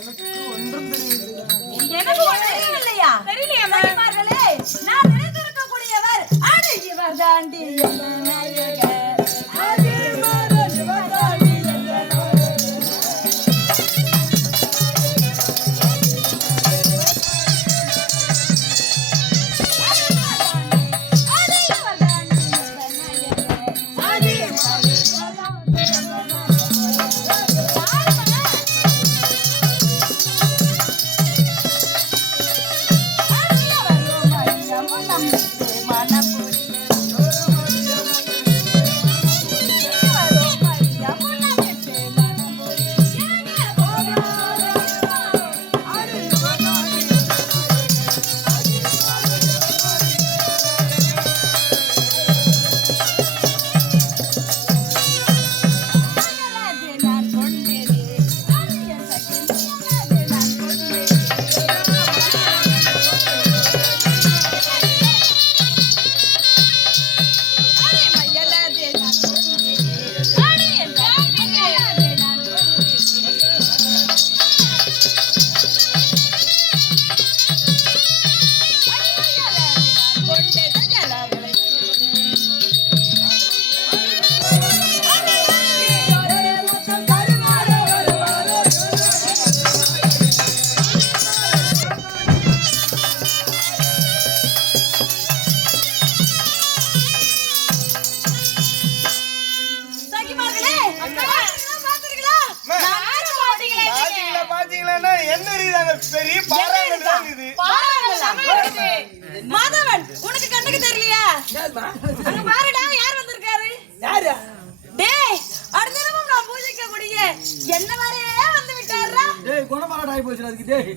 எனக்கு தெரியவில்லையா? தெரியலையாமார்களே, நான் நினைத்திருக்கக்கூடியவர் அடி இவர் தாண்டி நாயகர். அடி இவர் தாண்டி மாதவன், உனக்கு கண்ணுக்கு தெரியலையா? அங்க பாருடா, யார் வந்திருக்காரு? யாரு? டேய், அடுத்தறவும் நான் பூஜைக்க கூடிய என்ன மாதிரியே வந்து விட்டாரா? டேய், குணமாடாய் போச்சு அதுக்கு. டேய்,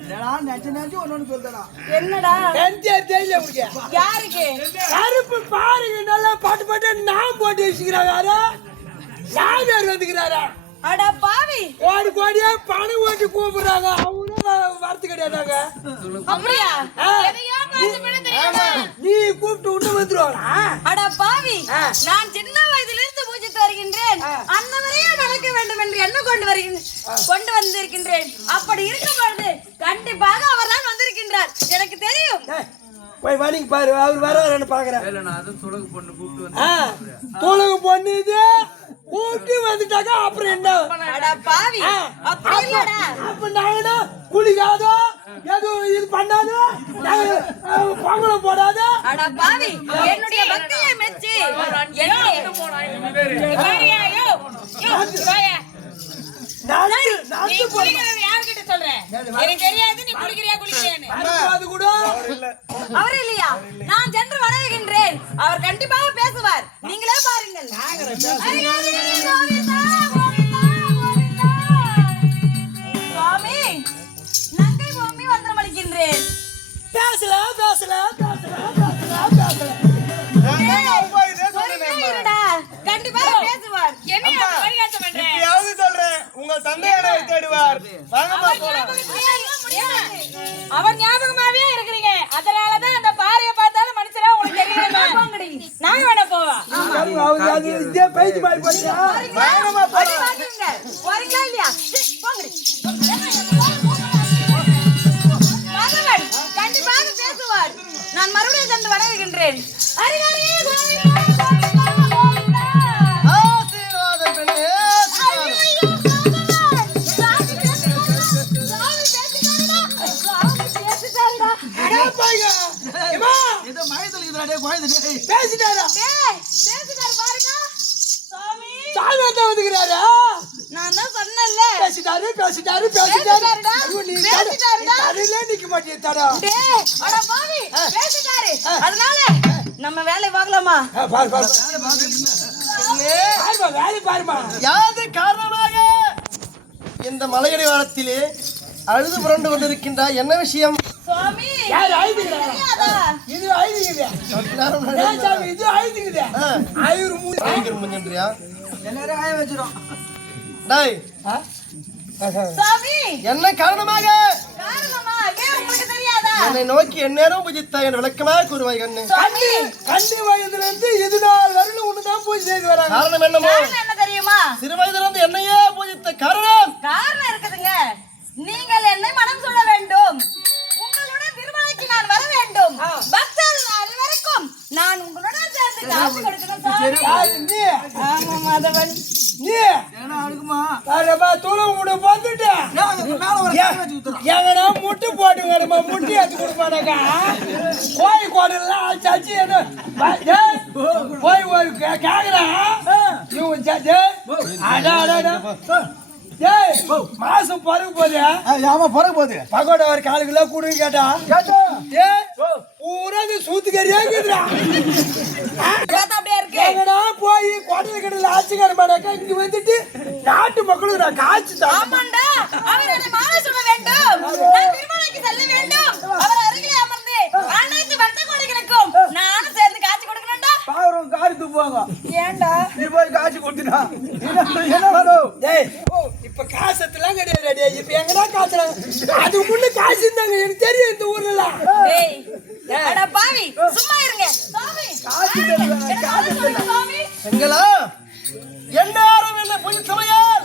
என்னடா நெஞ்சு ஒண்ணு சொல்றடா. என்னடா? என்ஜே தெரியல உங்களுக்கு. யாருக்கு? கருப்பு பாருங்க, நல்லா பாட்டு பாட்டு நாம் போட்டு வச்சிக்கிறாங்க. யாரோ சாமியார் வந்துக்கிறாரா? அட பாவி, கோடி கோடியா பணம் ஓட்டி கூப்பிடுறாங்க. அவங்களும் வரத்து கிடையாதாங்க. அப்படியா? நீ கூப்பிட்டு உண்டு வந்துருவாங்களா? அட பாவி, நான் சின்ன வயதிலிருந்து பூஜித்து வருகின்றேன். அன்னவரையே நடக்க வேண்டும் என்று என்ன கொண்டு வந்திருக்கின்றேன். அப்படி இருக்கும் பொழுது கண்டிப்பாக அவர் தான் வந்திருக்கின்றார், எனக்கு தெரியும். போய் வணிக்கு பாரு, அவர் வர பாக்குறேன். தொழுகு பொண்ணு இது கூட்டி வந்துட்டாங்க. அப்புறம் என்ன? அட பாவி, அப்படி இல்லடா. அப்ப நாங்க குளிக்காதோ எதுவும் இது பண்ணாதோ பொங்கலம் போடாதோ. அட பாவி, என்னுடைய பக்தியை மெச்சி அவர் இல்லையா? நான் சென்று வணங்குகின்றேன். அவர் கண்டிப்பாக பேசுவார், நீங்களே பாருங்கள். சுவாமி, நங்கை சுவாமி வந்தமளிக்கின்றேன். பேசலாம் பேசலாம் பேசலாம் பேசலாம் பேசலாம். கண்டிப்பாக பேசுவார். சொல்றேன், உங்க தந்தையை தேடுவார். அவர் ஞாபகமாவே இருக்கிறீங்க, அதனாலதான் அந்த பாறையை பார்த்தாலும் மனுஷரா உங்களுக்கு தெரியல. நாங்க வேணா போவா வரீங்களா இல்லையா? கண்டிப்பாக பேசுவார். நான் மறுபடியும் சென்று வணங்குகின்றேன். நான் தான் சொன்னேன்ல, பேசிட்டாரு பேசிட்டாரு நிக்க மாட்டேன். அதனால நம்ம வேலை பார்க்கலாமா? வேலை பாருமா. யாது காரணமாக இந்த மலையடி வாரத்திலே அழுது புரண்டு கொண்டிருக்கின்ற என்ன விஷயம்? சுவாமி, யார் ஆயுதுங்கிறா? இது ஆயுதுங்க. இது ஆயுதுங்க. ஆயுர் மூஞ்சியா எல்லாரும் ஆய வச்சிரும். டேய், சுவாமி, என்ன காரணமாக? காரணமா? ஏன் உங்களுக்கு தெரியாதா? என்னை நோக்கி எந்நேரம் பூஜித்த என் விளக்கமாக கூறுவாய் கண்ணு. சுவாமி, கண்ணு வயதுல இருந்து இது நாள் வரலும் ஒண்ணுதான் பூஜை செய்து வராங்க. காரணம் என்னமோ? காரணம் என்ன தெரியுமா? சிறு வயதுல இருந்து என்னையே பூஜித்த காரணம் காரணம் இருக்குதுங்க. வந்துட்டேன் எங்கடா முட்டை போட்டு வேணுமா முட்டை எடுத்து கொடுப்பானாக்கா கோய் கோடெல்லாம் சச்சி என்ன போய் போய் கேக்குறான் மாசம் பிறகு போகுது ஆமா பிறகு போகுது பகோட ஒரு 4 கிலோ கூடுன்னு கேட்டா பூரா சூத்துக்கறியா இருக்குதுடா எங்கடா போய் கோட்டை கடையில் ஆட்சி கடமாடாக்கா இங்க வந்துட்டு நாட்டு மக்களுக்கு நான் காய்ச்சி ஆமாண்டா அவர் என்னை மாலை சுட வேண்டும் நான் திருமலைக்கு செல்ல வேண்டும் அவர் அருகிலே அமர்ந்து அனைத்து பக்த கோடிகளுக்கும் நானும் சேர்ந்து காட்சி கொடுக்கணும்டா பாவரம் காரி துப்புவாங்க ஏன்டா நீ போய் காய்ச்சி கொடுத்தினா டேய் இப்ப காசத்துலாம் கிடையாது இப்ப எங்கடா காசுறாங்க அதுக்கு முன்ன காசு இருந்தாங்க எனக்கு தெரியும் இந்த ஊர்ல டேய் அட பாவி சும்மா இருங்க சாமி சாமி எங்களா என்னாரும் என்ன பொய் சமையல்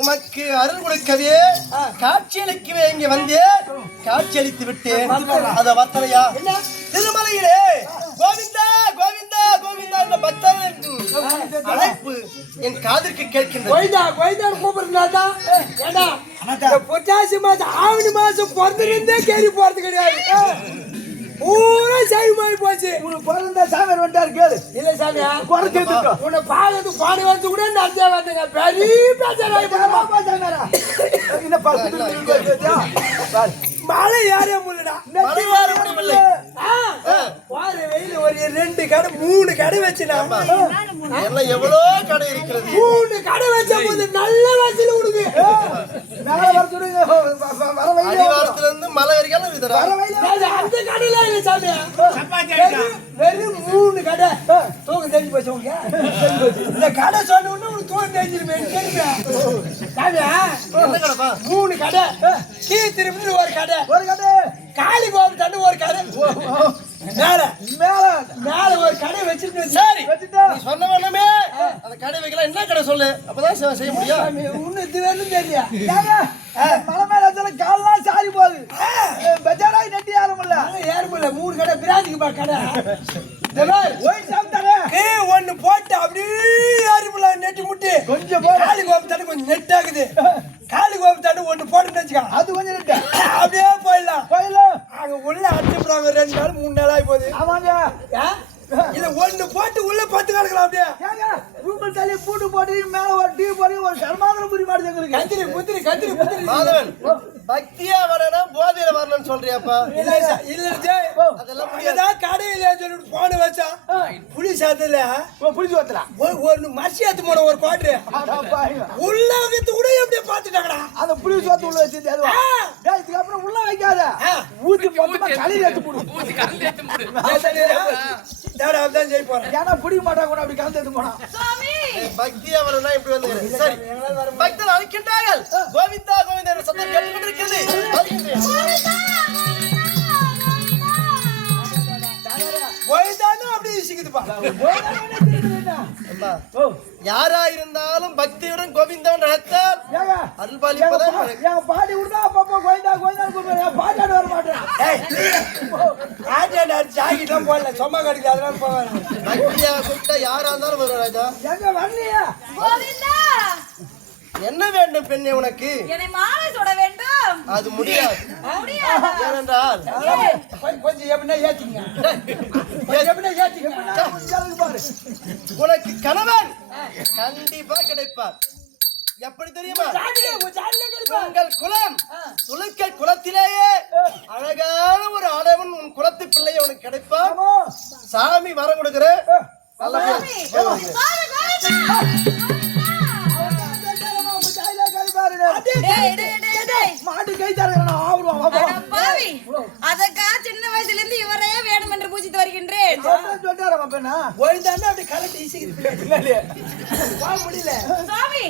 உமக்கு அருள் கொடுக்கவே காட்சியளிக்கவே இங்க வந்து காட்சியளித்து விட்டேன் அத வத்தனையா திருமலையிலே கோவிந்தா கோவிந்தா கோவிந்தா என்ற பக்தர்கள் அழைப்பு என் காதிற்கு கேட்கின்றது கோயிந்தா கோயிந்தா கூப்பிடுறாடா ஏடா பொட்டாசி மாசம் ஆவணி மாசம் பிறந்திருந்தே கேரி போறது கிடையாது பூரா சைவமாயி போச்சு உனக்கு பிறந்த சாமியார் வந்துட்டாரு கேளு இல்ல சாமியா குறைச்சி உன்னை பாக்கிறது பாடி வந்து கூட நடத்தே வந்தீங்க பெரிய பேச்சாராய் மழை ஏற முடியலடா மழை வர முடியவில்லை வார வெயில ஒரு 2 கடை 3 கடை வச்சுனா எல்லாம் எவ்வளோ கடை இருக்கிறது 3 கடை வச்ச போது நல்ல வசூல் கொடுங்க அடிவாரத்துல இருந்து மலை வரைக்கும் விதரா அந்த கடையில இல்ல சாமியா வெறும் 3 கடை தூக்கம் தெரிஞ்சு போச்சு உங்க இந்த கடை சொன்ன உடனே உனக்கு தூக்கம் தெரிஞ்சிருமே தெரியுமா சாமியா என்ன கடைப்பா 3 கடை கீ திரும்பி ஒரு கடை காளி கோபம் தண்ணி ஒரு கடை மேல மேல மேல ஒரு கடை வச்சிட்டு சரி நீ சொன்ன வேணுமே அந்த கடை வைக்கலாம் என்ன கடை சொல்லு அப்பதான் செய்ய முடியும் உன்னை இது வேணும் தெரியா மலை மேல கால்லாம் சாரி போகுது பஜாராய் நட்டி யாரும் ஏறுமில்ல 3 கடை பிராந்திக்கு கடை போய் சாப்பிட்டாரே ஒண்ணு போட்டு அப்படியே ஏறுமில்ல நெட்டி முட்டி கொஞ்சம் காளி கோபம் தண்ணி கொஞ்சம் நெட்டாகுது காளி கோபம் தண்ணி ஒண்ணு போட்டுன்னு வச்சுக்கா அது கொஞ்சம் நெட்டு அப்படியே போயிடலாம் போயிடலாம் அங்க உள்ள அடிச்சுடுறாங்க 2 நாள் 3 நாள் ஆகி போகுது ஆமாங்க இல்ல ஒண்ணு போட்டு உள்ள 10 கிடக்கலாம் அப்படியே ரூபல் தள்ளி பூட்டு போட்டு மேல ஒரு டீ போட்டு ஒரு சர்மாந்திரம் புரி மாடு எங்களுக்கு கத்திரி குத்திரி மாதவன் பக்தியா வரணும் போதையில வரணும்னு சொல்றியாப்பா இல்ல அதெல்லாம் முடியாதான் கடையில சொல்லிட்டு போன வச்சா புளி சாத்துல புளிச்சு ஊத்தலாம் ஒரு மசி ஏத்து போன ஒரு குவாட்ரு உள்ள வித்து கூட எப்படியே பாத்துட்டாங்கடா அந்த புளி சோத்து உள்ள வச்சிருந்தது அதுவா இதுக்கு அப்புறம் உள்ள வைக்காத ஊத்தி மொத்தமா கலையில ஏத்து போடு அப்படிதான் செய்ய போறேன் ஏன்னா பிடிக்க மாட்டாங்க கூட அப்படி கலந்து எடுத்து போனா பக்தியா வரணும் இப்படி வந்து சரி பக்தர் அழைக்கின்றார்கள் கோவிந்தா கோவிந்தா என்ற சத்தம் கேட்டுக்கொண்டிருக்கிறது போய்தானே அப்படி சிக்குதுப்பா யாரா இருந்தாலும் பக்தியுடன் கோவிந்தவன் நடத்தால் அருள் பாலிப்பதான் என் பாட்டி விடுதா அப்பப்போ கோயிந்தா கோயிந்தா கூப்பிடுறேன் பாட்டாடு வர மாட்டேன் ஜாக்கெட்லாம் போடல சும்மா கடிக்கு அதெல்லாம் போவாங்க பக்தியா கூப்பிட்டா யாரா இருந்தாலும் வரும் ராஜா எங்க வரலையா கோவிந்தா என்ன வேண்டும் பெண்ணே உனக்கு என்னை மாலை சுட வேண்டும் அது முடியாது முடியாதா ஏனென்றால் கொஞ்சம் எப்படின்னா ஏத்திங்க எப்படின்னா ஏத்திங்க பாரு உனக்கு கணவன் கண்டிப்பா கிடைப்பார் எப்படி தெரியுமா உங்கள் குலம் துலுக்கல் குலத்திலேயே அழகான ஒரு ஆடவன் உன் குலத்து பிள்ளையை உனக்கு கிடைப்பார் சாமி வரம் கொடுக்கிற மாட்டு கை தரேன் அதக்கா சின்ன வயசுல இருந்து இவரையே வேணும் என்று பூஜித்து வருகின்றேன் அப்படி கலட்டி முடியல சுவாமி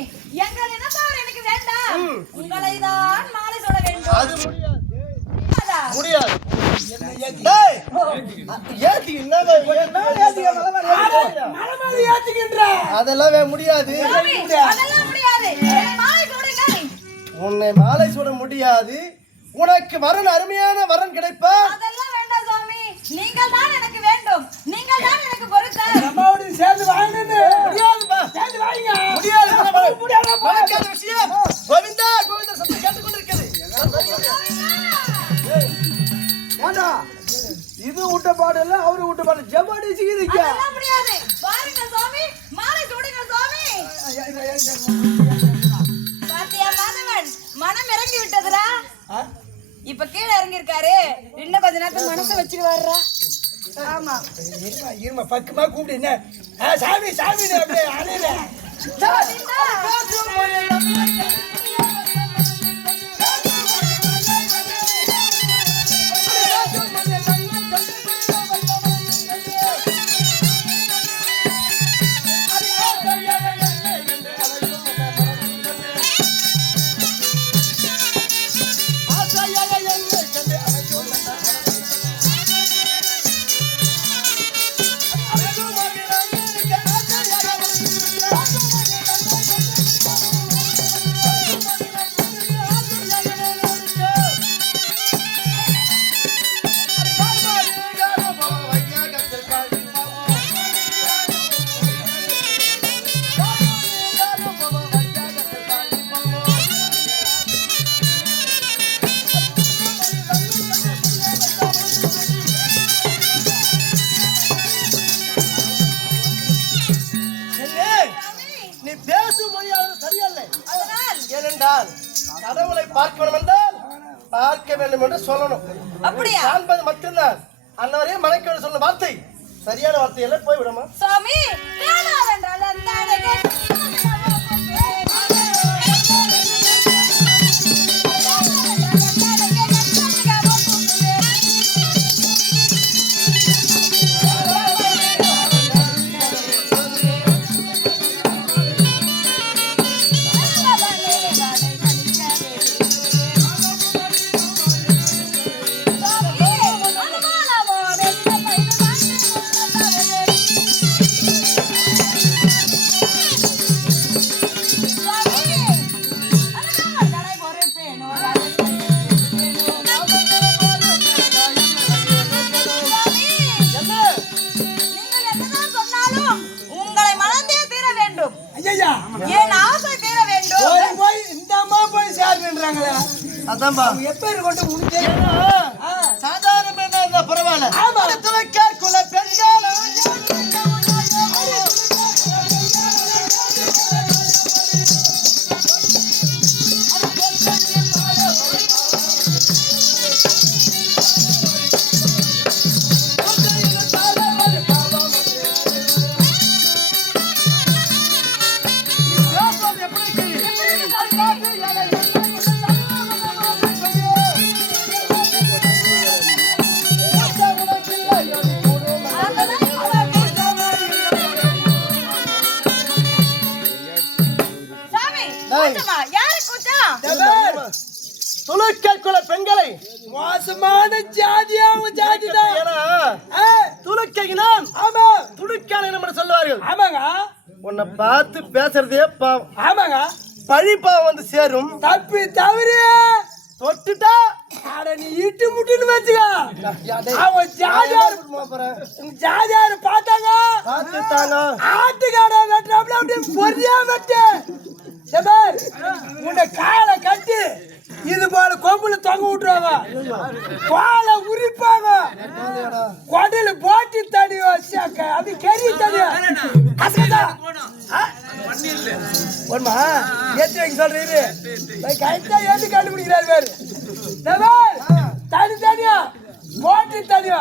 எங்கள் இனத்தவர் எனக்கு வேண்டாம் உங்களை தான் மாலை சுட வேண்டும் அது முடியாது அதான். முடியாது டேய், ஏத்தி என்னங்க அதெல்லாம் முடியாது சுவாமி, அதெல்லாம் முடியாது என்னை மாலை சுடுங்கள் உன்னை மாலை சுட முடியாது உனக்கு வரன் அருமையான வரன் கிடைப்பா அதெல்லாம் வேண்டாம் சுவாமி நீங்கள் தான் எனக்கு வேண்டும் நீங்கள் தான் எனக்கு பொறுத்த சேர்ந்து வாங்க முடியாதுப்பா சேர்ந்து வாங்க முடியாது மறக்காத விஷயம் கோவிந்தா கோவிந்தா சத்தம் கேட்டுக்கொண்டிருக்கிறது. ஏண்டா இது விட்ட பாடு இல்ல அவரு விட்ட பாடு ஜமாடி சிக்கிருக்க அதெல்லாம் முடியாது. பாருங்க சாமி, மாலை சூடுங்க சாமி. பாத்தியா மாதவன், மனம் இறங்கி விட்டதுடா. இப்ப கீழே இறங்கி இருக்காரு. இன்னும் கொஞ்ச நேரத்துல மனசை வச்சுட்டு வர்றா. ஆமா இருமா பக்கமா கூப்பிடு என்ன சாமி சாமி அப்படியே அலையில நீ பேசும் மொழியானது சரியல்ல. ஏனென்றால் கடவுளை பார்க்க வேண்டும் என்றால் பார்க்க வேண்டும் என்று சொல்லணும். அப்படியா? காண்பது மட்டும்தான். அன்னவரையும் மனைக்க சொன்ன வார்த்தை சரியான வார்த்தை எல்லாம் போய் விடமா சாமி, வேணாவென்றால் அந்த அழகே அதான்பா எப்பேரு கொண்டு முடிஞ்சே சாதாரண பரவாயில்ல. துணைக்கார் குல பெண்கள் துலுக்கக்குள்ள பெண்களை மோசமான ஜாதியாவும் ஜாதிதான். துலுக்கினான். ஆமா துடுக்கான நம்ம சொல்லுவார்கள். ஆமாங்க உன்னை பார்த்து பேசுறதே பாவம். ஆமாங்க பழி பாவம் வந்து சேரும். தப்பி தவறிய தொட்டுட்டா அட நீ இட்டு முட்டுன்னு வச்சுக்க. அவன் ஜாதியாரு பார்த்தாங்க பார்த்துட்டாங்க. ஆட்டுக்கார வெட்டுறாப்ல அப்படியே பொரியா வெட்டு. உன்னை காலை கட்டி இது போல கொம்புல தொங்க விட்டுருவாங்க. காலை உரிப்பாங்க. கொடல போட்டி தடிவா சேக்க அது கறி தடியா ஒன்மா ஏற்றி வைக்க சொல்றீரு கைத்தா ஏற்றி கண்டுபிடிக்கிறாரு பேரு. தனி தனியா போட்டி தனியா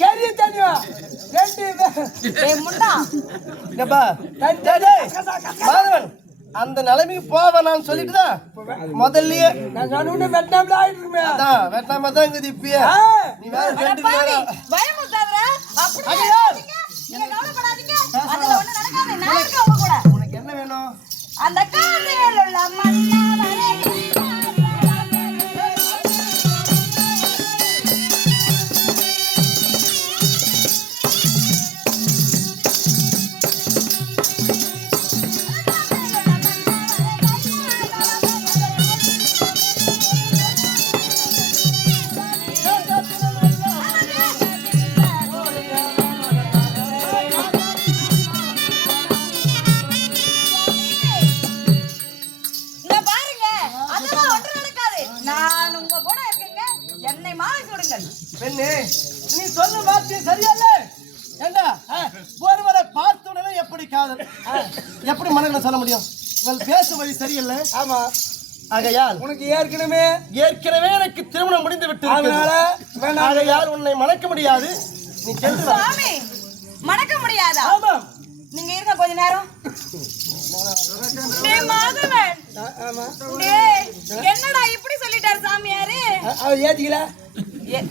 கறி தனியா ரெண்டு அந்த நிலைமைக்கு போவேன் நான் சொல்லிட்டுதான் முதல்லயே நான் சொன்ன வெட்னாம்ல ஆயிட்டு இருக்குமே. அதான் வெட்னாம தான் இருக்குது இப்பயே. நீ வேற ரெண்டு பேரா பயமுத்தாதடா. அப்படியே நீங்க கவலைப்படாதீங்க. அதெல்லாம் ஒண்ணு நடக்காது. நான் இருக்கேன் உங்க கூட. உனக்கு என்ன வேணும்? அந்த காதில் உள்ள மன்னாவரே மாதவன். பெண்ணே, நீ சொல்லும் வார்த்தை சரியல்ல. ஏண்டா ஒருவரை பார்த்த உடனே எப்படி காதல், எப்படி மனதில் சொல்ல முடியும்? இவள் பேசும் வழி சரியில்லை. ஆமா, ஆகையால் உனக்கு ஏற்கனவே எனக்கு திருமணம் முடிந்து விட்டு அதனால வேணாம். ஆகையால் உன்னை மணக்க முடியாது. நீ சென்று வா. சுவாமி, மணக்க முடியாதா? ஆமா, நீங்க இருக்க கொஞ்ச நேரம். டேய் மாதவன், ஆமா, டேய் என்னடா இப்படி சொல்லிட்டாரு சாமியாரு? அவர் ஏத்திக்கல. ஏ-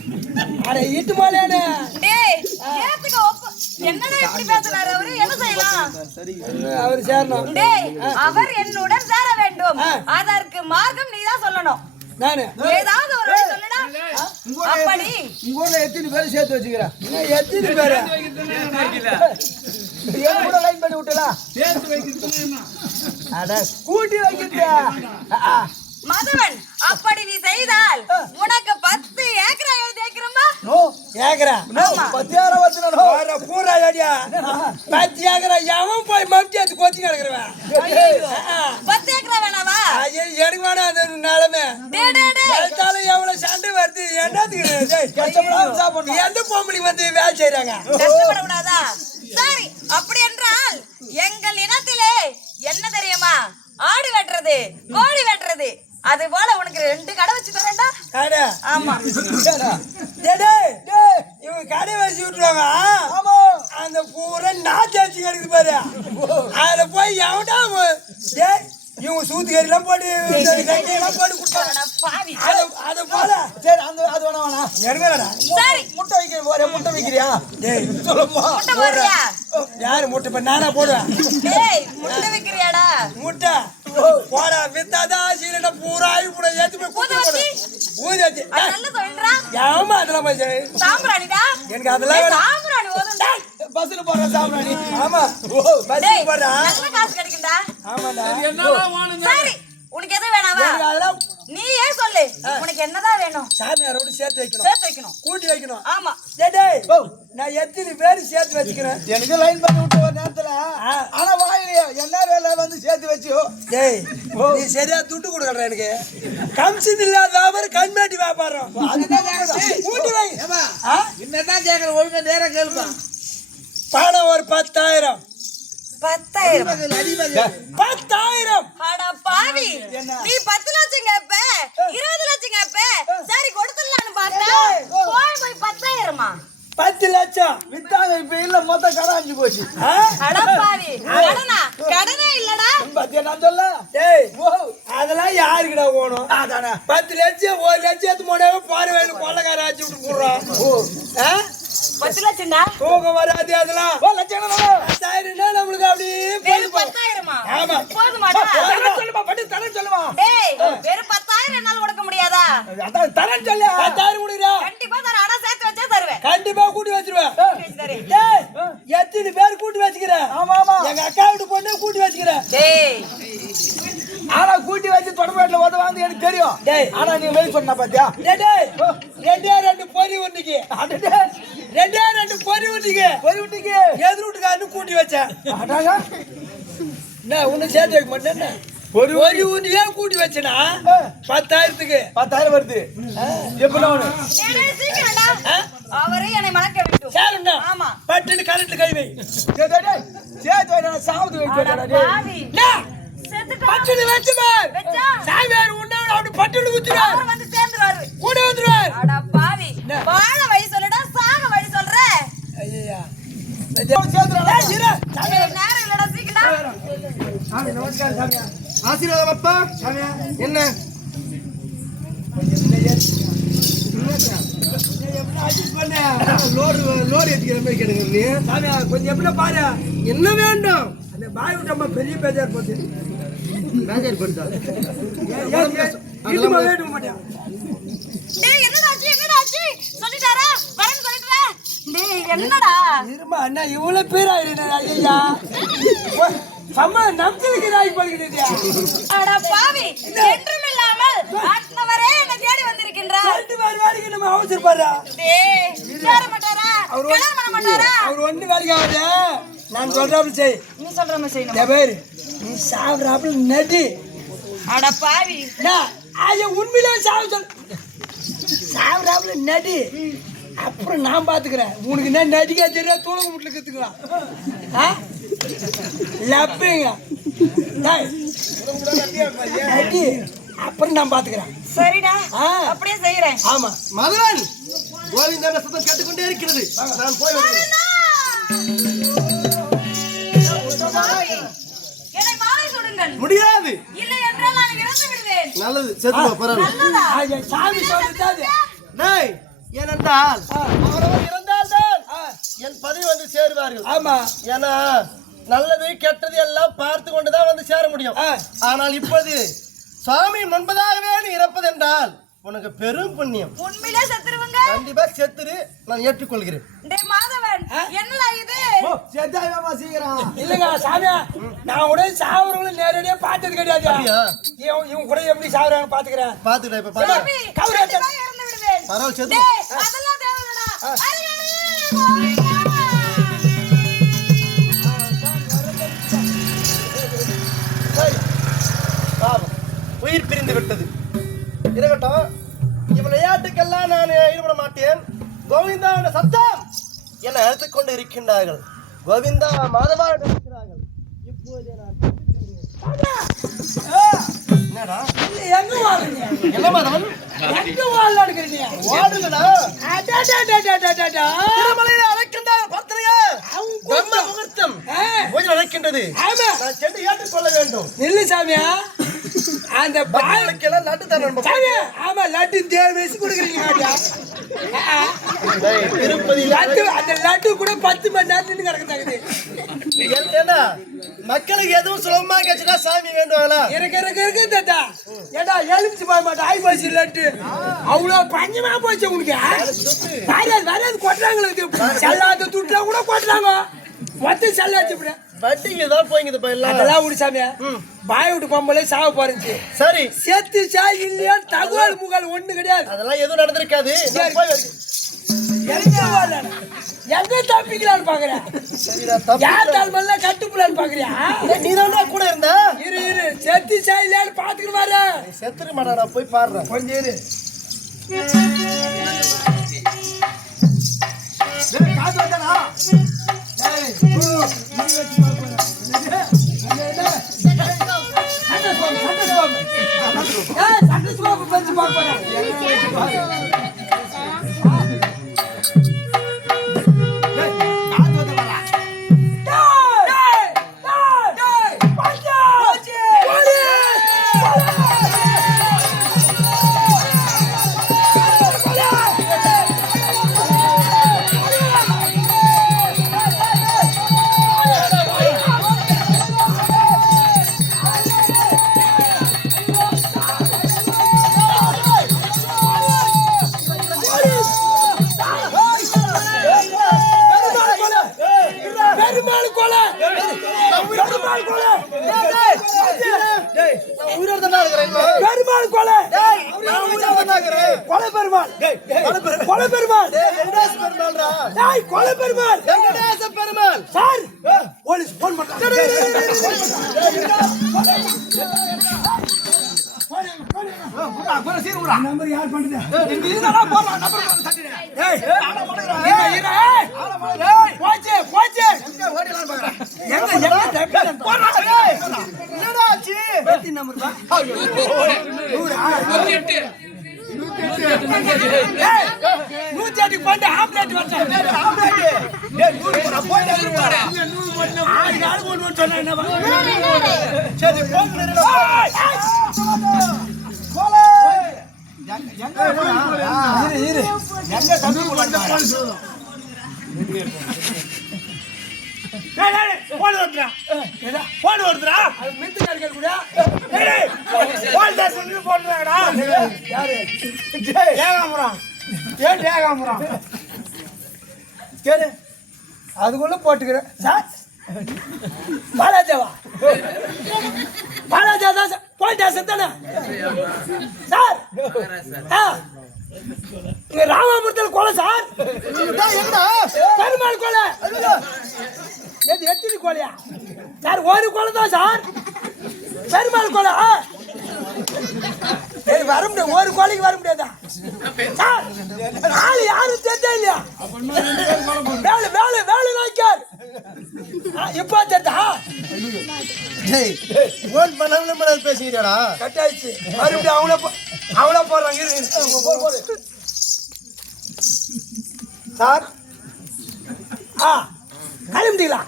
அட இட்டு போலேனே. டேய் ஏத்துக்க ஒப்பு. என்னடா இப்படி பேசுறாரு அவரு? என்ன செய்யலாம்? அவர் சேரணும். டேய் அவர் என்னுடன் சேர வேண்டும். அதற்கு மார்க்கம் நீதான் சொல்லணும். நானு ஏதாவது ஒரு வழி சொல்லுடா. அப்படி உங்க ஊர்ல எத்தனை பேர் சேர்த்து வச்சுக்கிறேன்? இன்னும் எத்தனை பேரு? என் கூட லைன் பண்ணி விட்டலாம். அட கூட்டி வைக்கிறியா? மாதவன், அப்படி நீ செய்தால் உனக்கு 10 ஏக்கரா எழுதி வைக்கிறோமா? நோ ஏக்கரா பத்தியாரம் வச்சுனோ. வர பூரா அடியா 10 ஏக்கரா எவன் போய் மம்டியாத்து கோச்சி கிடக்குறவன்? 10 ஏக்கரா வேணாவா? ஐயோ எனக்கு வேணாம் அந்த நிலைமை. டேய் டேய் டேய் கேட்டாலும் எவ்வளவு சண்டை வருது என்னத்துக்கு? கஷ்டப்படாம சாப்பிடணும். எந்த பொம்பளை வந்து வேலை செய்யறாங்க? கஷ்டப்படக்கூடாதா? சரி, அப்படி என்றால் எங்கள் இனத்திலே என்ன தெரியுமா? ஆடு வெட்டுறது, கோழி வெட்டுறது. அது போல உனக்கு 2 கடை வச்சு தரேன்டா. கடை? ஆமா. டேய் இவங்க கடை வச்சு விட்டுருவாங்க. ஆமா. அந்த பூரா நாச்சாச்சு கிடக்குது பாரு. அதுல போய் எவன்டா டேய் இவங்க சூத்துக்கறிலாம் போட்டு எல்லாம் போட்டு கொடுத்தாங்க. அட பாவி. அது போல சரி, அந்த அது வேணா வேணா. எருமையாடா. சரி, முட்டை வைக்கிற போற முட்டை வைக்கிறியா? டேய் சொல்லுமா. முட்டை போடுறியா? யாரு முட்டை இப்ப நானா போடுவேன்? டேய் முட்டை வைக்கிறியாடா? முட்டை போடா வித்தாதான் சீலனை பூரா ஆயிப்பட ஏத்தி போய் ஊத குத்தி போடு. வச்சு? ஊதாச்சு. அது நல்ல சொல்றா. ஏமா அதெல்லாம் போய் சாம்பிராணிடா. எனக்கு அதெல்லாம் வேணாம். சாம்பிராணி ஓதுண்டா. பஸ்ல போற சாப்பிடாடி. ஆமா பஸ் டேய் போடா. நல்ல காசு கிடைக்கும்டா. ஆமாடா. சரி, உனக்கு எது வேணாவா? எனக்கு அதெல்லாம் நீ ஏன் சொல்லு. உனக்கு என்னதான் வேணும்? சாமியாரோட சேர்த்து வைக்கணும், சேர்த்து வைக்கணும். கூட்டி வைக்கணும். ஆமா. டேய் நான் எத்தனை பேர் சேர்த்து வச்சுக்கிறேன்? எனக்கு லைன் பண்ணி விட்ட ஒரு நேரத்துல ஆனா வாயிலையே என்ன வேலை வந்து சேர்த்து வச்சு. டேய் நீ சரியா துட்டு கொடுக்கற எனக்கு. கமிஷன் இல்லாத வியாபாரம் கண்மேட்டி வியாபாரம். கூட்டி வை. என்னதான் கேக்குற ஒழுங்கா நேரம் கேளுப்பா. பணம் ஒரு 10,000. 10,000. 10,000. அட பாவி, நீ 10 லட்சம் கேப்ப, 20 லட்சம் கேப்ப. சரி கொடுத்துடலான்னு பார்த்தா போய் 10,000மா? 10 லட்சம் வித்தாங்க இப்ப இல்ல மொத்த கடை அஞ்சு போச்சு. அட பாவி, கடனா? கடனே இல்லடா. பத்தியா நான் சொல்ல. டேய் அதெல்லாம் யாருக்குடா ஓணும்? அதானே 10 லட்சம் 1 லட்சத்து மூணாவே பாரு வேணும் கொள்ளக்கார ஆச்சு விட்டு போடுறான். 10 லட்சம்டா. தூக்கம் வராது அதெல்லாம். 10,000னா நம்மளுக்கு அப்படியே வெறும் 10,000மா? ஆமா. போதுமாடா? சொல்லுமா பட்டு தரேன் சொல்லுமா. டேய் வெறும் 10,000 என்னால கொடுக்க முடியாதா? அதான் தரேன் சொல்ல. 10,000 கொடுக்குறா? கண்டிப்பா தரேன். ஆனா சேர்த்து வச்சா தருவேன். கண்டிப்பா கூட்டி வச்சிருவேன். சரி. டேய் எத்தனை பேர் கூட்டி வச்சுக்கிற? ஆமா ஆமா. எங்க அக்கா வீட்டு பொண்ணு கூட்டி வச்சுக்கிற. டேய் ஆனா கூட்டி வச்சு தொடர்பாட்டுல உத வந்து எனக்கு தெரியும். டேய் ஆனா நீ வெயிட் பண்ண பாத்தியா? டேய் ரெண்டே ரெண்டு பொறி ஒண்ணுக்கு. ரெண்டே ரெண்டு பொறி ஒண்ணுக்கு. போய் விட்டீங்க. எதிர் வீட்டுக்காரனு கூட்டி வச்சேன். அடாங்க என்ன உன்னை சேர்த்து வைக்க மாட்டேன்னு ஒரு ஊட்டியே கூட்டி வச்சனா 10,000க்கு 10,000 வருது. எப்படி ஒண்ணு டேய் சீக்கிரம்டா. அவரே என்னை மணக்க வேண்டும். சேருண்டா. ஆமா. பட்டுன்னு கரண்ட்ல கை வை. சேர்த்து வைடா சாவுது வைடா டேய். பாவி. டேய் செத்துட்டா. பட்டுன்னு வச்சு பார். வெச்சா சாமியார் உன்னால அப்படி பட்டுன்னு ஊத்துறார். அவர் வந்து சேர்ந்துறாரு. கூட வந்துறார். அட பாவி, வாழ வழி சொல்லுடா, சாக வழி சொல்ற. ஐயா சேர்த்துடா. டேய் இரு. டேய் நேரம் இல்லடா, சீக்கிரம்டா. சாமி நமஸ்காரம் சாமியா. ஆசீர்வாதம் அப்பா. சாமியா என்ன அட்ஜஸ்ட் பண்ண. லோடு ஏத்திக்கிற மாதிரி கேடுங்க நீ. சாமியா கொஞ்சம் எப்படி பாரு. என்ன வேண்டும்? அந்த பாய் விட்டம்மா பெரிய பேஜார் போச்சு. மேஜர் படுத்தா இதுமா வேடுக்க மாட்டேன். டேய் என்னடா ஆச்சு சொல்லிட்டாரா? வரேன்னு சொல்லிட்டா. டேய் என்னடா? இருமா அண்ணா இவ்வளவு பேர் ஆயிடுறா ஐயா. சம்மா நம்பிக்கைக்கு ராய் படுகிறீங்க. அட பாவி, என்றுமில்லாமல் ஆத்மவரே என்னை தேடி வந்திருக்கின்றார். ரெண்டு பேர் வேலைக்கு நம்ம அவசரம் பாரு. டேய் சேர மாட்டாரா? கல்யாணம் பண்ண மாட்டாரா? அவர் ஒண்ணு வேலைக்கு ஆகுது. நான் சொல்றாப்புல செய். நீ சொல்ற மாதிரி செய்யணும். என் பேரு நீ சாப்பிடாப்புல நடி. அட பாவி, ஐயா உண்மையிலே சாவு சொல். சாவராமல நடி அப்புறம் நான் பாத்துக்கிறேன். உனக்கு என்ன நடிக்கா தெரியாது தூளக முட்டில் கத்துக்கலாம். லப்பீங்க நடி அப்புறம் நான் பாத்துக்கிறேன். சரிடா, அப்படியே செய்யறேன். ஆமா மதுரன் கோவிந்தா சத்தம் கேட்டுக்கொண்டே இருக்கிறது. நான் போய் வருகிறேன். என்னை மாலை சுடுங்கள். முடியாது. இல்லை என்றால் நான் இறந்து விடுவேன். நல்லது செத்து போ பரவாயில்லை. ஐயா சாமி சொல்லிட்டாது. டேய் ஏனென்றால் அவரவர் இறந்தால்தான் என் பதவி வந்து சேருவார்கள். ஆமா ஏன்னா நல்லது கெட்டது எல்லாம் பார்த்து கொண்டுதான் வந்து சேர முடியும். ஆனால் இப்போது சுவாமி முன்பதாகவே நீ இறப்பது என்றால் உனக்கு பெரும் புண்ணியம். உண்மையிலே செத்துருவங்க. கண்டிப்பா செத்துரு, நான் ஏற்றுக்கொள்கிறேன். டேய் மாதவன், என்னடா இது? செத்தாயமா சீக்கிரம். இல்லங்க சாமியா, நான் உடனே சாவறவங்களும் நேரடியா பார்த்தது கிடையாது. இவன் கூட எப்படி சாவறான்னு பாத்துக்கிறேன். பாத்துக்கிட்டேன் இப்ப சாமி, கண்டிப்பா இறந்து விடுவேன். பரவாயில்ல செத்து. டேய் அதெல்லாம் தேவையில்லடா. அரே கோவிந்தா. உயிர் பிரிந்து விட்டது. இருக்கட்டும், இவன் விளையாட்டுக்கெல்லாம் நான் ஈடுபட மாட்டேன். கோவிந்தா என்ற சத்தம் என்னை அழைத்துக் கொண்டு இருக்கின்றார்கள். கோவிந்தா மாதவா இருக்கிறார்கள். இப்போதே நான் என்னடா எங்க வாழுங்க? என்ன மாதவன் எங்க வாழ எடுக்கிறீங்க? ஓடுங்கடா. திருமலையில அழைக்கின்றார் பத்திரிகை. பிரம்ம முகூர்த்தம் பூஜை நடக்கின்றது. நான் சென்று ஏற்றுக்கொள்ள வேண்டும். இல்ல சாமியா, அந்த பாலுக்கெல்லாம் லட்டு தரணும். ஆமா லட்டு தேவைச்சு கொடுக்குறீங்க. திருப்பதி லட்டு அந்த லட்டு கூட 10 மணி நேரம் நின்று கிடக்குது. என்ன மக்களுக்கு எதுவும் சுலபமா கிடைச்சா சாமி வேண்டுவாங்களா? இருக்கு தாத்தா. ஏடா எலுமிச்சு போக மாட்டேன். ஆய் போச்சு லட்டு அவ்வளவு பஞ்சமா போச்சு உனக்கு. வராது கொட்டுறாங்களுக்கு. செல்லாத துட்டுலாம் கூட கொட்டுறாங்க. மொத்தம் செல்லாச்சு இப்படி வட்டிக்கு தான் போய்ங்குது பையன். அதெல்லாம் விடு சாமியா. பாய் விட்டு பொம்பளை சாவ போறச்சு. சரி செத்து சாய் இல்லையா தகவல் முகால் ஒண்ணு கிடையாது. அதெல்லாம் எதுவும் நடந்திருக்காது. நான் போய் வருகிறேன். எங்க தப்பிக்கலான்னு பாக்குறேன். யார் தலைமையில கட்டுப்பலான்னு பாக்குறியா? நீ தான் கூட இருந்த. இரு செத்து சாய் இல்லையான்னு பாத்துக்கிட்டு வர. செத்துரு மாட்டா, போய் பாடுறேன். கொஞ்சம் இரு. காசு வந்தானா? நம்பர் யார் பண்றது? அதுக்குள்ள போட்டுக்கிறேன் சார். பாலாஜாவா? பாலாஜா தான் போயிட்டா செத்தானே சார். இங்க ராமாபுரத்தில் கொலை சார். பெருமாள் கொலை. எத்தனை கொலையா சார்? ஒரு கொலை தான் சார். பெருமாள் கொலை. ஏய் வர முடியாது ஒரு கோழிக்கு வர முடியாதா சார் ஆளு யாரும் தெரிஞ்சா இல்லையா வேலை வேலை வேலை நாய்க்கார் இப்போ தெரிஞ்சா டேய் ஃபோன் பண்ணாமலே பேசிக்கிறியாடா கட் ஆயிடுச்சு மறுபடியும் அவங்கள போடுறாங்க இரு. சார் கிளம்பிட்டீங்களா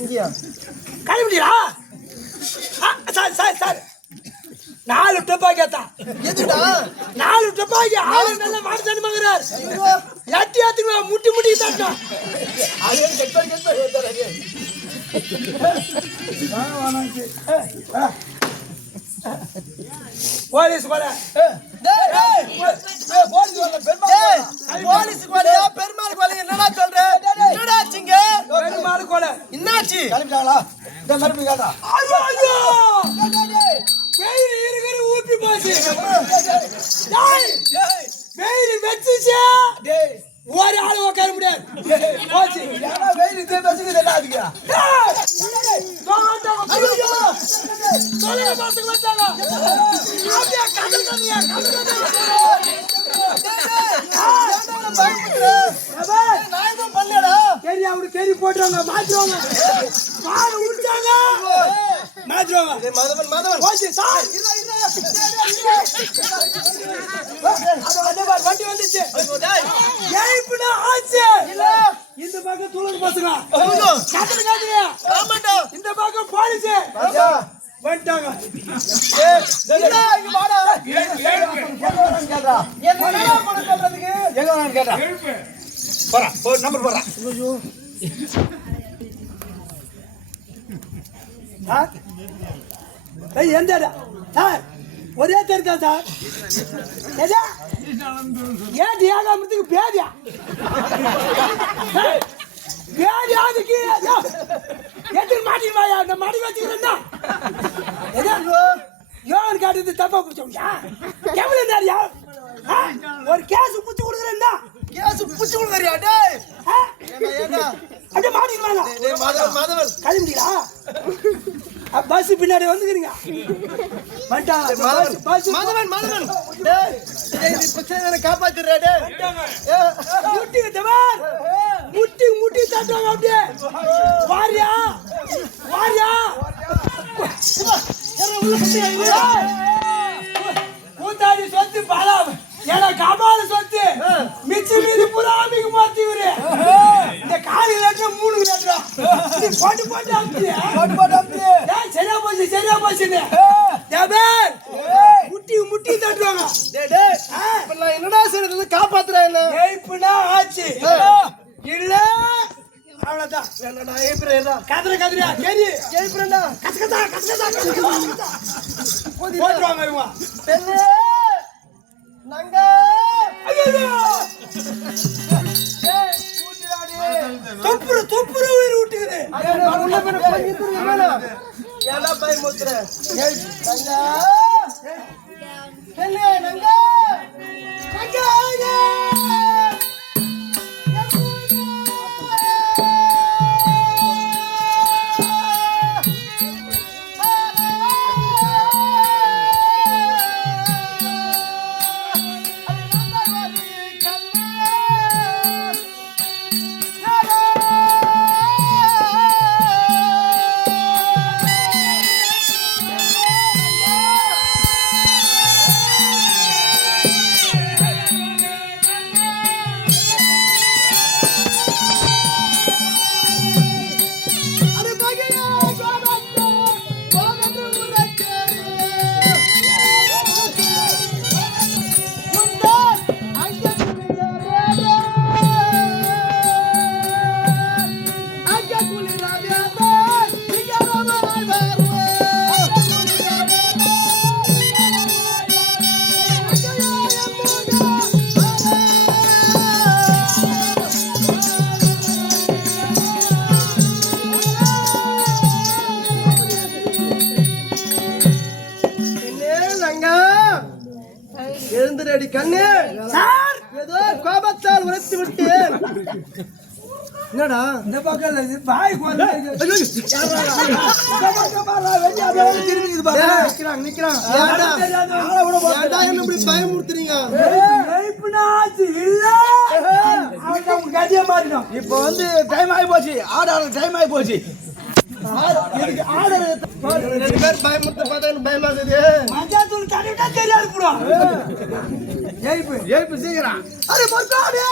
இங்கயா கிளம்பிட்டீங்களா சார் சார் சார் 4 துப்பாக்கி தான் எதுடா 4 துப்பாக்கி ஆளு நல்ல மாட்டேன் மகரார் எட்டி ஆத்துக்கு முட்டி முட்டி தட்டா அது செக் பண்ணி போலீஸ் போல போலீஸ் கோலையா பெருமாள் கோலையா என்னடா சொல்ற என்னடா ஆச்சுங்க பெருமாள் கொலை என்னாச்சு கிளம்பிட்டாங்களா இந்த மறுபடியும் கேட்டா ஐயோ ஐயோ வெயில் இருக்கிற ஊப்பி போச்சு வெயில் வெச்சுச்சே ஒரு ஆளு உட்கார முடியாது போச்சு ஏன்னா வெயில் இதே பேசுகிறது எல்லாம் அதுக்கு தொலைய பாத்துக்கு வந்தாங்க அப்படியே கடல் கதையா சரி அவரு தெரி போட்டுருவாங்க மாத்துவாங்க பாரு உடிச்சாங்க மாத்துவாங்க மதவன் போச்சு சார் வண்டி வந்துச்சு ஏய்ப்புனா ஆச்சு இந்த பக்கம் துளர் பசங்க கத்துற காட்டுங்க இந்த பக்கம் போலீஸ் வந்துட்டாங்க எந்த இடம் சார் ஒரே தெருக்கா சார் ஏன் ஏகாமத்துக்கு பேதியா பேதியா அதுக்கு எத்தனை மாட்டி வாயா இந்த மாடி வச்சுக்கிறேன் யோகன் காட்டுறது தப்பா பிடிச்சோம்யா எவ்வளவு நேரியா ஒரு கேஸ் புச்சு கொடுக்குறேன்னா கேஸ் புடிச்சு கொடுக்கறியா டேய் அப்படியே மாட்டிடுவாங்க டேய் மதவன் கிளம்பிங்களா பஸ் பின்னாடி வந்துக்கிறீங்க மதவன் டேய் இந்த பிரச்சனை காப்பாத்திடுறா டேய் முட்டி முட்டி தட்டுவாங்க அப்படியே வாரியா வாரியா கூத்தாடி சொத்து பலம் ஏன்னா கபால சொத்து மிச்சி மீது புறாமிக்கு மாத்திவிரு இந்த காலையில 3 லட்சம் போட்டு போட்டு அமுத்தி சரியா போச்சு சரியா போச்சுன்னு முட்டி முட்டி தட்டுவாங்க டேய் இப்ப நான் என்னடா செய்யறது காப்பாத்துறேன் என்ன ஏய்ப்புனா ஆச்சு இல்ல அவ்வளவுதான் என்னடா ஏப்ரேடா கதிரியா கேரி ஏப்ரேடா கசகதா போட்டுவாங்க இவங்க பெண்ணே நங்க துப்புரு உயிர் விட்டுக்குது ஏடா பயமுத்துற நங்க பெண்ணே நங்க எழுந்திரடி கண்ணே சார் ஏதோ கோபத்தால் உரைத்து விட்டேன் என்னடா இந்த பக்கம் இல்ல, இது பாய் கோல் ஐயோ, இந்த பக்கம் பாரு, வெளிய அப்படியே திரும்பிக்குது பாரு. நிக்கிறாங்க ஏன்டா ஏன்டா என்ன இப்படி பயமுறுத்துறீங்க ஜெயிப்புனாச்சு இல்ல அவன் உங்க கதையை மாறிடும். இப்ப வந்து டைம் ஆகி போச்சு, ஆர்டர் டைம் ஆகி போச்சு. ரெண்டு பேர் பயமுறுத்த பார்த்தா எனக்கு பயமாகுது மஞ்சாத்தூள் தடவிட்டா தெரியாது கூட. ஜெயிப்பு ஜெயிப்பு சீக்கிரம். அரே பர்காடே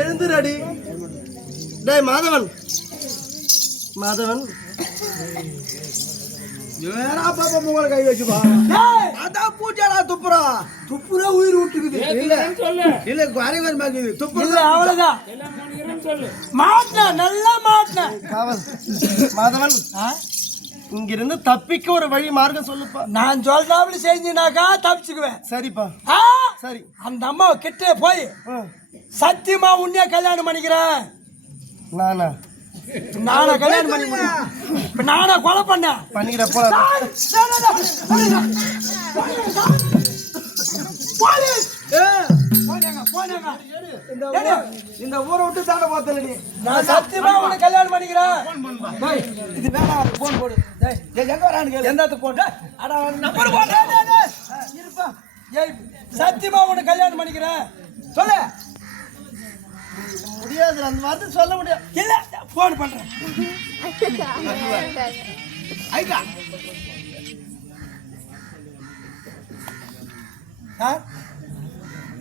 எழுந்துராடி டேய் மாதவன் வேற அப்பா உங்களை கை வச்சுப்பா. அதான் பூச்சாடா துப்புறா. துப்புரா உயிர் விட்டுக்குது. இல்ல குறைவர் மாக்குது துப்புற. இல்ல அவ்வளவுதான். மாட்டின நல்லா மாட்டின. காவல் மாதவன் இங்கிருந்து தப்பிக்க ஒரு வழி மார்க்கம் சொல்லுப்பா. நான் சொல்றாப்புல செஞ்சினாக்கா தப்பிச்சுக்குவேன். சரிப்பா ஆ? சரி அந்த அம்மா கிட்ட போய் சத்தியமா உன்னைய கல்யாணம் பண்ணிக்கிறேன். நானா கல்யாணம் பண்ணிக்கிறேன். இப்ப நானா கொலை பண்ண பண்ணிக்கிறப்போ இந்த ஊரை விட்டு தாண்ட போத்தல நீ. நான் சத்தியமா உன்னை கல்யாணம் பண்ணிக்கிறேன். டேய், இது வேணாம், போன் போடு. டேய், எங்க வரான்னு கேளு. எந்தாத்து போட்ட அட நம்பர் போட்ட இருப்பா. ஏய் சத்தியமா உன்னை கல்யாணம் பண்ணிக்கிறேன் சொல்லு. முடியாது அந்த வார்த்தை சொல்ல முடியாது. இல்ல போன் பண்றேன். ஐயா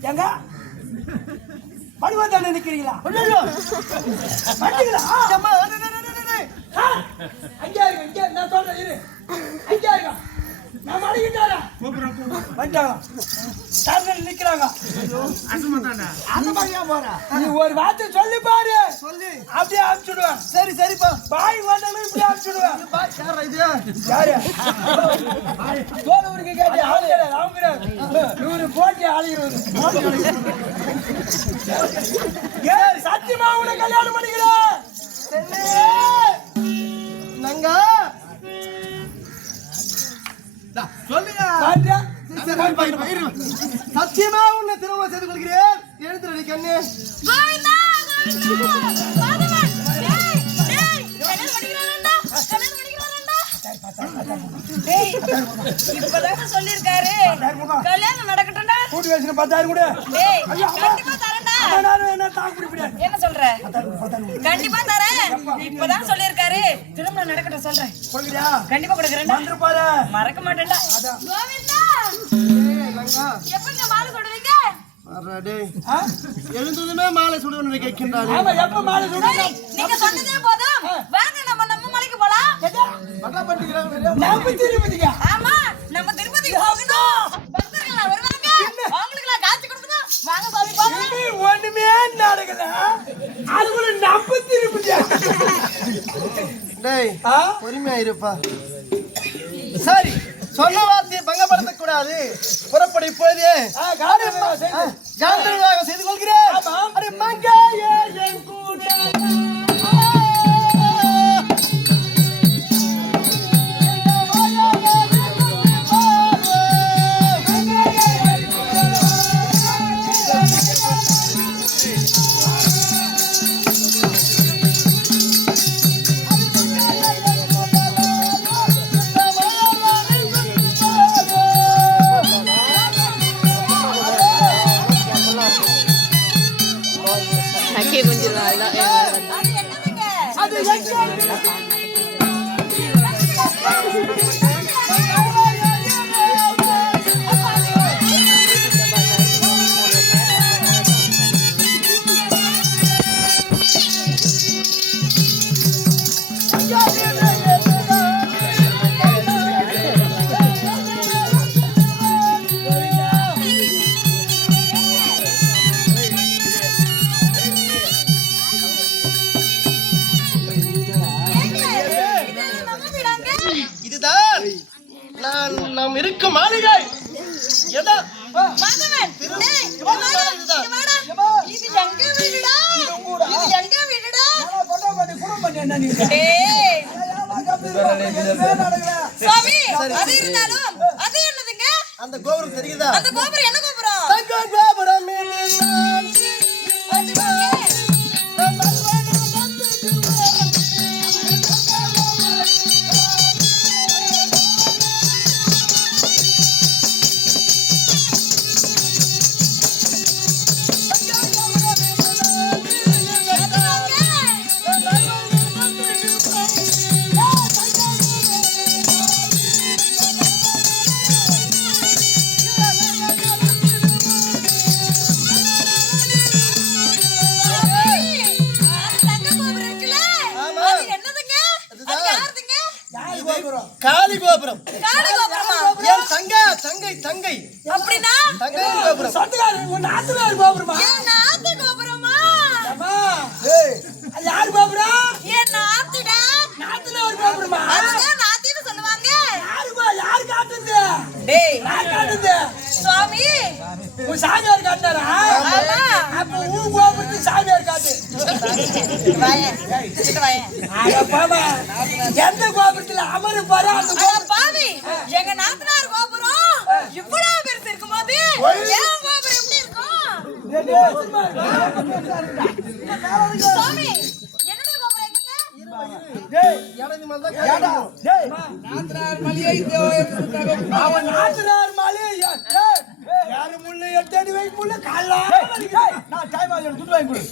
எங்க படுவா தானே நிக்கிறீங்களா? வந்தீங்களா? அங்கே இங்க நான் சொல்றேன் இரு. அங்கே நான் மடிக்கிட்டாரா வந்துட்டாங்க. சார்ஜர் நிக்கிறாங்க. அந்த மாதிரியா போறா நீ ஒரு வார்த்தை சொல்லி பாரு. சொல்லி அப்படியே அனுப்பிச்சுடுவேன். சரி சரிப்பா பாய் வந்தாலும் இப்படி அனுப்பிச்சுடுவேன். பாய் யாரா இது யாரு தோலூருக்கு கேட்டு ஆளு கிடையாது. அவங்க கிடையாது. இவரு போட்டி ஆளுகிறது. ஏய் சத்தியமா உன்னை கல்யாணம் பண்ணிக்கிறேன். நங்க சொல்லுங்க. பாத்தியா? சத்தியமா உன்னை திருமணம் செய்து கொள்கிறேன். எழுந்துடி கண்ணு. கோவிந்தா கோவிந்தா மாதவன் டேய் டேய் கல்யாணம் பண்ணிக்கிறானடா கல்யாணம் பண்ணிக்கிறானடா டேய் இப்பதான் சொல்லிருக்காரு கல்யாணம் நடக்கட்டும்டா. கூட்டி வச்சுட்டு 10,000 கூட. டேய் கண்டிப்பா தரேன்டா. நானும் என்ன தாக்கு பிடிப்பேன். என்ன சொல்ற? கண்டிப்பா தரேன். இப்பதான் சொல்லிருக்காரு திருமணம் நடக்கட்டும் சொல்றேன். சொல்லுறியா? கண்டிப்பா கொடுக்கறேன்டா. வந்துரு பாரு. மறக்க மாட்டேன்டா. கோவிந்தா எப்பங்க மாலை சுடுவீங்க? எழுந்ததுமே மாலை சுடுவனை கேட்கின்றாரு. ஆமா எப்ப மாலை சுடுறீங்க? நீங்க சொன்னதே போதும். வாங்க நம்ம மலைக்கு போலாம். நம்ம திருப்பதியா? ஆமா நம்ம திருப்பதிக்கு போகணும். பக்தர்கள் வருவாங்க. அவங்களுக்கு எல்லாம் காட்சி கொடுக்கணும். வாங்க சாமி போலாம். நீ ஒண்ணுமே நடக்கல. அது கூட நம்ம திருப்பதியா? டேய் பொறுமையா இருப்பா. சரி சொன்ன வார்த்தையை பங்கப்படுத்தக் கூடாது. புறப்படி இப்போதே காந்தர்வாக செய்து கொள்கிறேன். அடி மங்கையே என் கூட என்னதுங்க? அது எங்க இதெல்லாம் நம்ம வீடாங்க? இதுதான் நாம் இருக்கும் மாளிகை. எதா மாதவன், டேய், இங்க வாடா, இங்க வாடா. இது எங்க வீடுடா? இது எங்க வீடுடா? டேய், சுவாமி, அது இருந்தாலும் அது என்னதுங்க? அந்த கோபுரம் தெரியுதா? அந்த கோபுரம் என்ன கோபுரம்? தங்க கோபுரம் இதுதான். காளி கோபுரம். என் தங்கை தங்கை அப்படின்னா தங்கை கோபுரம். சொந்தக்காரர் உன் நாத்துக்காரர் கோபுரமா? என் நாத்து கோபுரமா? அம்மா, அது யார் கோபுரம்? என் நாத்துடா. நாத்துல ஒரு கோபுரமா? அதுதான் நாத்தின்னு சொல்லுவாங்க. யாரு காட்டுது? டேய், யார் காட்டுது? சுவாமி, உன் சாமியார் காட்டினாரா? ஆமா. அப்ப உன் கோபுரத்துக்கு சாமியார் காட்டு. வாயேன், கிட்ட வாயேன். அட பாமா, எந்த கோபுரத்துல அமரு பாரு அந்த அட பாவி, எங்க நாத்தனார் கோபுரம் இவ்வளவு பெருசு இருக்கும்போது என் கோபுரம் எப்படி இருக்கும்? சுவாமி, என்னோட கோபுரம் எங்கங்க? எனது மந்த அவன் நாத்தனார் மலை யாரு முள்ள 8 அடி வைக்க முள்ள காலா நான் டைம் ஆகுது துட்டு வாங்கி கொடு